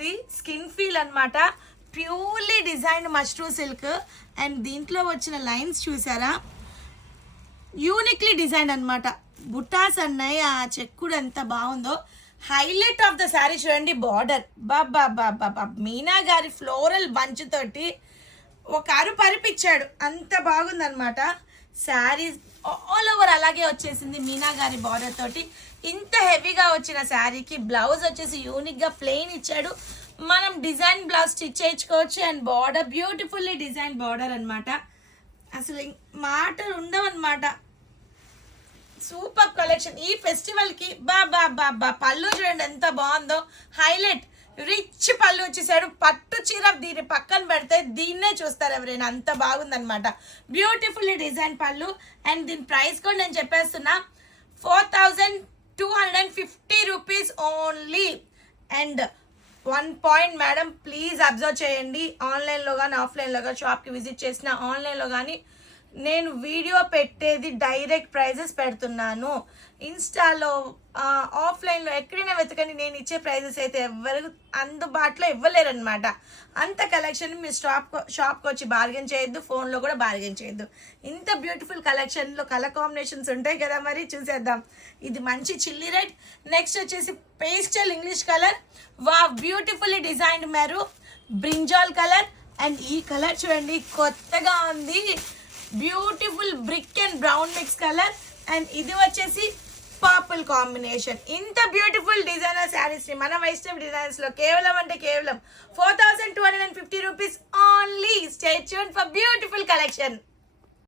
The skin feel అన్నమాట. Purely design mushroom silk. And దీంట్లో వచ్చిన లైన్స్ చూసారా? యూనిక్లీ డిజైన్ అన్నమాట. బుట్టాస్ అన్నాయి ఆ చెక్కుడు ఎంత బాగుందో. హైలైట్ ఆఫ్ ద శారీ చూడండి బార్డర్. బాబా బాబా మీనా గారి ఫ్లోరల్ బంచ్ తోటి ఒక అరుపు అరిపిచ్చాడు అంత బాగుందనమాట శారీ ఆల్ ఓవర్ అలాగే వచ్చేసింది మీనా గారి బార్డర్ తోటి. ఇంత హెవీగా వచ్చిన శారీకి బ్లౌజ్ వచ్చేసి యూనిక్గా ప్లెయిన్ ఇచ్చాడు. మనం డిజైన్ బ్లౌజ్ స్టిచ్ చేయించుకోవచ్చు and border beautifully design border అనమాట అసలు మాటలు ఉండవన్నమాట. సూపర్ కలెక్షన్ ఈ ఫెస్టివల్కి బా బా బా బా పళ్ళు చూడండి ఎంత బాగుందో. హైలైట్ రిచ్ పళ్ళు వచ్చేసాడు పట్టు చీర దీని పక్కన పెడితే దీన్నే చూస్తారు ఎవరైనా. అంత బాగుందనమాట బ్యూటిఫుల్ డిజైన్ పళ్ళు. అండ్ దీని ప్రైస్ కూడా నేను చెప్పేస్తున్నా. Four thousand two hundred and fifty rupees only and one point madam please observe చేయండి ఆన్లైన్లో కానీ ఆఫ్లైన్లో కానీ షాప్కి విజిట్ చేసిన ఆన్లైన్లో కానీ నేను వీడియో పెట్టేది డైరెక్ట్ ప్రైజెస్ పెడుతున్నాను. ఇన్స్టాలో ఆఫ్లైన్లో ఎక్కడైనా వెతకండి నేను ఇచ్చే ప్రైజెస్ అయితే ఎవరు అందుబాటులో ఇవ్వలేరనమాట అంత కలెక్షన్ మీ షాప్ షాప్కి వచ్చి బార్గెన్ చేయొద్దు ఫోన్లో కూడా బార్గెన్ చేయొద్దు. ఇంత బ్యూటిఫుల్ కలెక్షన్లో కలర్ కాంబినేషన్స్ ఉంటాయి కదా మరి చూసేద్దాం. ఇది మంచి చిల్లీ రెడ్. నెక్స్ట్ వచ్చేసి పేస్టల్ ఇంగ్లీష్ కలర్. వా beautifully designed మెరు. Brinjal colour. And ఈ కలర్ చూడండి కొత్తగా ఉంది. Beautiful brick and brown mix colour and ఇది వచ్చేసి పర్పుల్ కాంబినేషన్. ఇంత బ్యూటిఫుల్ డిజైనర్ శారీస్ని మన వైష్ణవ్ డిజైన్స్లో కేవలం అంటే కేవలం four thousand two hundred and fifty rupees only stay tuned for beautiful collection